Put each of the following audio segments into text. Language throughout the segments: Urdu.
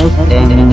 SM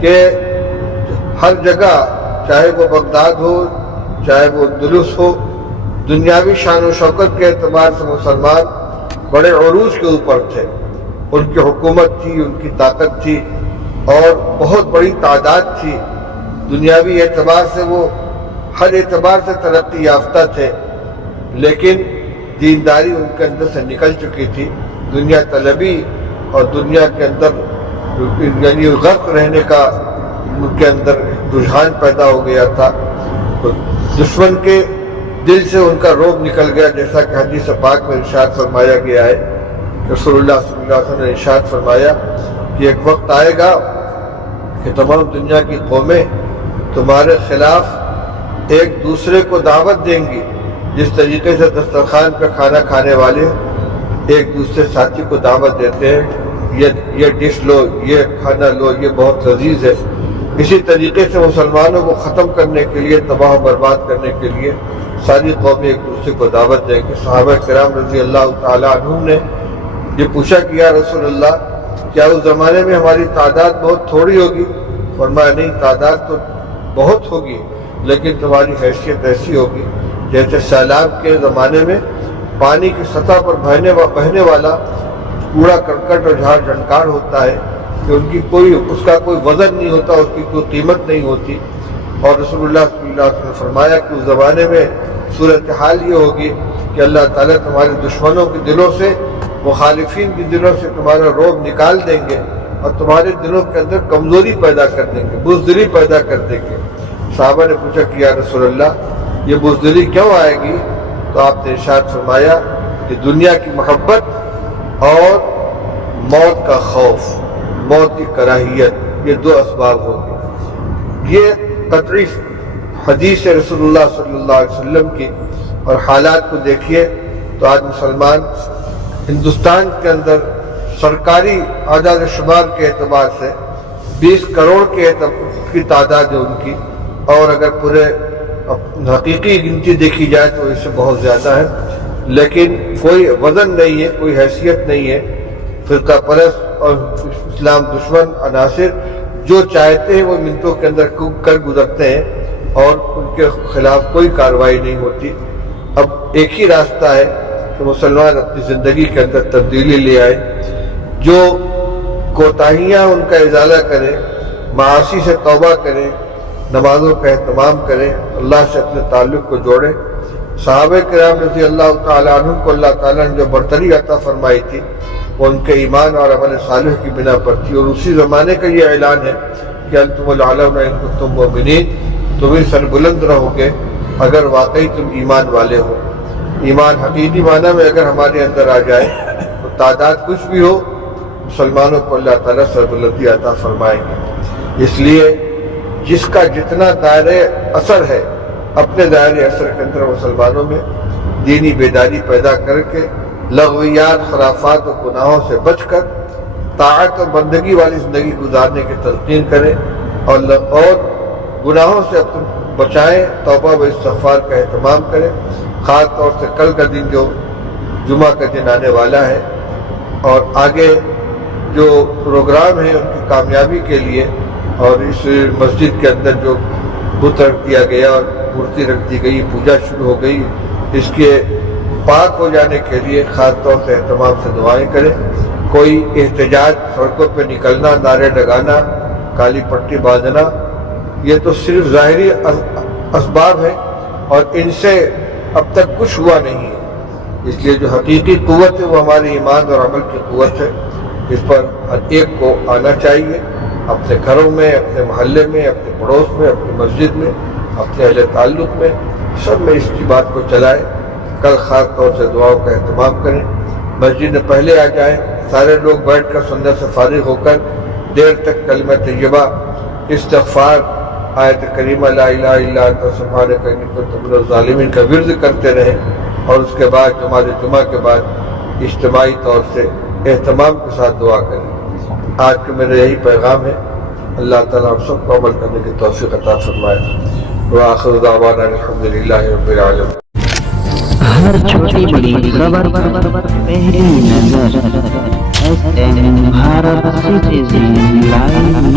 کہ ہر جگہ چاہے وہ بغداد ہو چاہے وہ اندلس ہو دنیاوی شان و شوکت کے اعتبار سے مسلمان بڑے عروج کے اوپر تھے. ان کی حکومت تھی, ان کی طاقت تھی اور بہت بڑی تعداد تھی. دنیاوی اعتبار سے وہ ہر اعتبار سے ترقی یافتہ تھے, لیکن دینداری ان کے اندر سے نکل چکی تھی. دنیا طلبی اور دنیا کے اندر یعنی غرق رہنے کا ان کے اندر رجحان پیدا ہو گیا تھا. تو دشمن کے دل سے ان کا رعب نکل گیا, جیسا کہ حدیث پاک میں ارشاد فرمایا گیا ہے. رسول اللہ صلی اللہ علیہ وسلم نے ارشاد فرمایا کہ ایک وقت آئے گا کہ تمام دنیا کی قومیں تمہارے خلاف ایک دوسرے کو دعوت دیں گی, جس طریقے سے دسترخوان پہ کھانا کھانے والے ایک دوسرے ساتھی کو دعوت دیتے ہیں, یہ ڈش لو, یہ کھانا لو, یہ بہت لذیذ ہے. اسی طریقے سے مسلمانوں کو ختم کرنے کے لیے, تباہ و برباد کرنے کے لیے ساری قومیں ایک دوسرے کو دعوت دیں گے. صحابہ کرام رضی اللہ تعالیٰ عنہم نے یہ پوچھا کہ یا رسول اللہ کیا اس زمانے میں ہماری تعداد بہت تھوڑی ہوگی؟ فرمایا نہیں, تعداد تو بہت ہوگی لیکن تمہاری حیثیت ایسی ہوگی جیسے سیلاب کے زمانے میں پانی کی سطح پر بہنے والا کوڑا کرکٹ اور جھاڑ جھنکار ہوتا ہے کہ اس کا کوئی وزن نہیں ہوتا, اس کی کوئی قیمت نہیں ہوتی. اور رسول اللہ صلی اللہ علیہ وسلم نے فرمایا کہ اس زمانے میں صورتحال یہ ہوگی کہ اللہ تعالیٰ تمہارے دشمنوں کے دلوں سے, مخالفین کے دلوں سے تمہارا رعب نکال دیں گے اور تمہارے دلوں کے اندر کمزوری پیدا کر دیں گے, بزدلی پیدا کر دیں گے. صحابہ نے پوچھا کہ یا رسول اللہ یہ بزدلی کیوں آئے گی؟ تو آپ نے ارشاد فرمایا کہ دنیا کی محبت اور موت کا خوف, موت کی کراہیت, یہ دو اسباب ہوں گے. یہ قطعی حدیث رسول اللہ صلی اللہ علیہ وسلم کی. اور حالات کو دیکھیے تو آج مسلمان ہندوستان کے اندر سرکاری اعداد و شمار کے اعتبار سے 20 کروڑ کی تعداد ہے ان کی, اور اگر پورے حقیقی گنتی دیکھی جائے تو اس سے بہت زیادہ ہے, لیکن کوئی وزن نہیں ہے, کوئی حیثیت نہیں ہے. فرقہ پرست اور اسلام دشمن عناصر جو چاہتے ہیں وہ منٹوں کے اندر کر گزرتے ہیں اور ان کے خلاف کوئی کارروائی نہیں ہوتی. اب ایک ہی راستہ ہے کہ مسلمان اپنی زندگی کے اندر تبدیلی لے آئے, جو کوتاہیاں ان کا ازالہ کریں, معاصی سے توبہ کریں, نمازوں کا اہتمام کریں, اللہ سے اپنے تعلق کو جوڑیں. صحابہ کرام رضی اللہ تعالیٰ عنہ کو اللہ تعالیٰ نے جو برتری عطا فرمائی تھی وہ ان کے ایمان اور عمل صالح کی بنا پر تھی. اور اسی زمانے کا یہ اعلان ہے کہ انتم الاعلون ان کنتم مؤمنین, تم ہی سربلند رہو گے اگر واقعی تم ایمان والے ہو. ایمان حقیقی معنی میں اگر ہمارے اندر آ جائے تو تعداد کچھ بھی ہو, مسلمانوں کو اللہ تعالیٰ سربلندی عطا فرمائیں گے. اس لیے جس کا جتنا دائرۂ اثر ہے اپنے دائرۂ اثر کے اندر مسلمانوں میں دینی بیداری پیدا کر کے لغویات, خرافات و گناہوں سے بچ کر طاعت اور بندگی والی زندگی گزارنے کی تلقین کریں اور گناہوں سے اپنے بچائیں, توبہ و استغفار کا اہتمام کریں. خاص طور سے کل کا دن جو جمعہ کا دن آنے والا ہے اور آگے جو پروگرام ہیں ان کی کامیابی کے لیے, اور اس مسجد کے اندر جو بت رکھ دیا گیا اور مورتی رکھ دی گئی, پوجا شروع ہو گئی, اس کے پاک ہو جانے کے لیے خاص طور سے اہتمام سے دعائیں کریں. کوئی احتجاج, سڑکوں پہ نکلنا, نعرے لگانا, کالی پٹی باندھنا, یہ تو صرف ظاہری اسباب ہیں اور ان سے اب تک کچھ ہوا نہیں ہے. اس لیے جو حقیقی قوت ہے وہ ہمارے ایمان اور عمل کی قوت ہے. اس پر ہر ایک کو آنا چاہیے, اپنے گھروں میں, اپنے محلے میں, اپنے پڑوس میں, اپنی مسجد میں, اپنے اہل تعلق میں, سب میں اس کی بات کو چلائیں. کل خاص طور سے دعاؤں کا اہتمام کریں. مسجد میں پہلے آ جائیں, سارے لوگ بیٹھ کر سنت سے فارغ ہو کر دیر تک کلمہ طیبہ, استغفار, آیت کریمہ لا الہ الا انت سبحانک انی کنت من الظالمین کا ورد کرتے رہیں. اور اس کے بعد نماز جمعہ کے بعد اجتماعی طور سے اہتمام کے ساتھ دعا کریں. آج کا میرا یہی پیغام ہے. اللہ تعالیٰ ہم سب کو عمل کرنے کی توفیق عطا فرمائے. وآخر دعوانا الحمدللہ رب العالمین. ہر چھوٹی بڑی خبر پہلی نظر SM بھارت سٹیزن لائیو.